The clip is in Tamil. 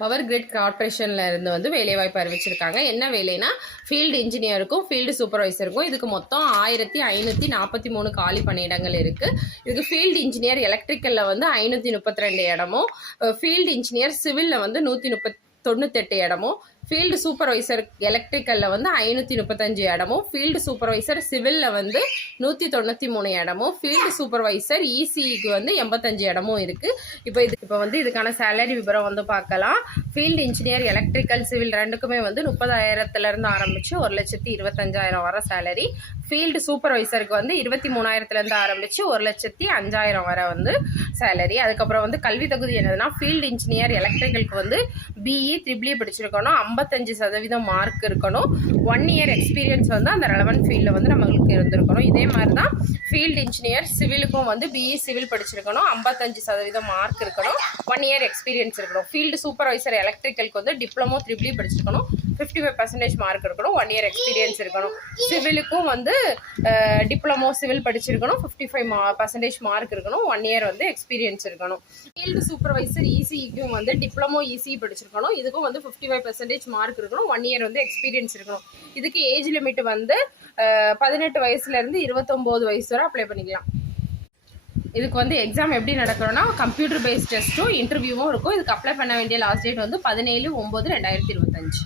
பவர் கிரிட் கார்பரேஷன்ல இருந்து வந்து வேலைவாய்ப்பு அறிவிச்சிருக்காங்க. என்ன வேலைனா ஃபீல்டு இன்ஜினியருக்கும் ஃபீல்டு சூப்பர்வைசருக்கும் இதுக்கு மொத்தம் 1543 காலி பணியிடங்கள் இருக்கு. இதுக்கு ஃபீல்டு இன்ஜினியர் எலக்ட்ரிக்கல்ல வந்து 532 இடமும், ஃபீல்டு இன்ஜினியர் சிவில்ல வந்து 198 இடமும், ஃபீல்டு சூப்பர்வைசர் எலக்ட்ரிக்கலில் வந்து 535 இடமும், ஃபீல்டு சூப்பர்வைசர் சிவிலில் வந்து 193 இடமும், ஃபீல்டு சூப்பர்வைசர் இசிக்கு வந்து 85 இடமும் இருக்குது. இப்போ வந்து இதுக்கான சேலரி விவரம் வந்து பார்க்கலாம். ஃபீல்டு இன்ஜினியர் எலக்ட்ரிக்கல் சிவில் ரெண்டுக்குமே வந்து 30,000 ஆரம்பித்து 1,25,000 வர சேலரி. ஃபீல்டு சூப்பர்வைசருக்கு வந்து 23,000 ஆரம்பித்து 1,05,000 வரை வந்து சேலரி. அதுக்கப்புறம் வந்து கல்வி தகுதி என்னதுன்னா ஃபீல்டு இன்ஜினியர் எலக்ட்ரிக்கலுக்கு வந்து பிஇ ட்ரிபிள்இ படிச்சிருக்கணும், 55% மார்க் இருக்கணும், 1 இயர் எக்ஸ்பீரியன்ஸ் வந்து அந்த ரெலவெண்ட் ஃபீல்டில் வந்து நம்மளுக்கு இருந்திருக்கணும். இதே மாதிரி தான் ஃபீல்டு இன்ஜினியர் சிவிலுக்கும் வந்து பிஇ சிவில் படிச்சிருக்கணும், 55% மார்க் இருக்கணும், 1 இயர் எக்ஸ்பீரியன்ஸ் இருக்கணும். ஃபீல்டு சூப்பர்வைசர் எலக்ட்ரிக்கலுக்கு வந்து டிப்ளமோ ட்ரிபிள்இ படிச்சிருக்கணும், 55% மார்க் இருக்கணும், 1 இயர் எக்ஸ்பீரியன்ஸ் இருக்கணும். சிவிலுக்கும் வந்து டிப்ளமோ சிவில் படிச்சிருக்கணும், 55% மார்க் இருக்கணும், 1 இயர் வந்து எக்ஸ்பீரியன்ஸ் இருக்கணும். ஃபீல்டு சூப்பர்வைசர் இசிக்கும் வந்து டிப்ளமோ இசி படிச்சிருக்கணும், இதுக்கும் வந்து 55% மார்க் இருக்கணும், 1 இயர் வந்து எக்ஸ்பீரியன்ஸ் இருக்கணும். இதுக்கு ஏஜ் லிமிட் வந்து 18 வயசுலேருந்து 29 வயசு வரை அப்ளை பண்ணிக்கலாம். இதுக்கு வந்து எக்ஸாம் எப்படி நடக்கணும்னா கம்ப்யூட்டர் பேஸ்ட் டெஸ்ட்டும் இன்டர்வியூவும் இருக்கும். இதுக்கு அப்ளை பண்ண வேண்டிய லாஸ்ட் டேட் வந்து 17/9/2025.